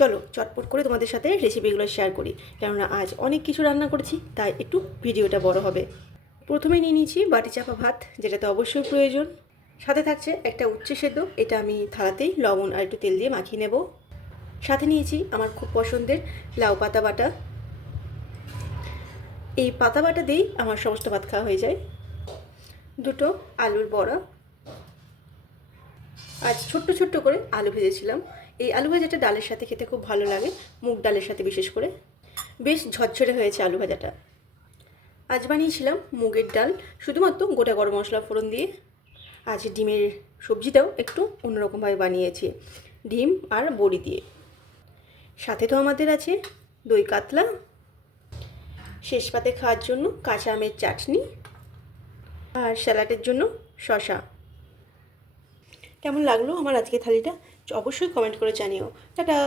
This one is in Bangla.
চলো চটপট করে তোমাদের সাথে রেসিপিগুলো শেয়ার করি, কেননা আজ অনেক কিছু রান্না করেছি, তাই একটু ভিডিওটা বড় হবে। প্রথমে নিয়ে নিয়েছি বাটি চাপা ভাত, যেটাতে অবশ্যই প্রয়োজন। সাথে থাকছে একটা উচ্ছে সেদ্ধ, এটা আমি থালাতেই লবণ আর একটু তেল দিয়ে মাখিয়ে নেব। সাথে নিয়েছি আমার খুব পছন্দের লাউ পাতা বাটা। এই পাতা বাটা দিয়েই আমার সমস্ত ভাত খাওয়া হয়ে যায়। দুটো আলুর বড়া, আজ ছোট্ট ছোট্ট করে আলু ভেজেছিলাম। এই আলু ভাজাটা ডালের সাথে খেতে খুব ভালো লাগে, মুগ ডালের সাথে বিশেষ করে। বেশ ঝরঝরে হয়েছে আলু ভাজাটা। আজ বানিয়েছিলাম মুগের ডাল, শুধুমাত্র গোটা গরম মশলা ফোড়ন দিয়ে। আজ ডিমের সবজিটাও একটু অন্যরকমভাবে বানিয়েছি, ডিম আর বড়ি দিয়ে। সাথে তো আমাদের আছে দই কাতলা, শেষ পাতে খাওয়ার জন্য কাঁচা আমের চাটনি, আর স্যালাডের জন্য শসা। কেমন লাগলো আমার আজকে থালিটা অবশ্যই কমেন্ট করে জানিও। টাটা।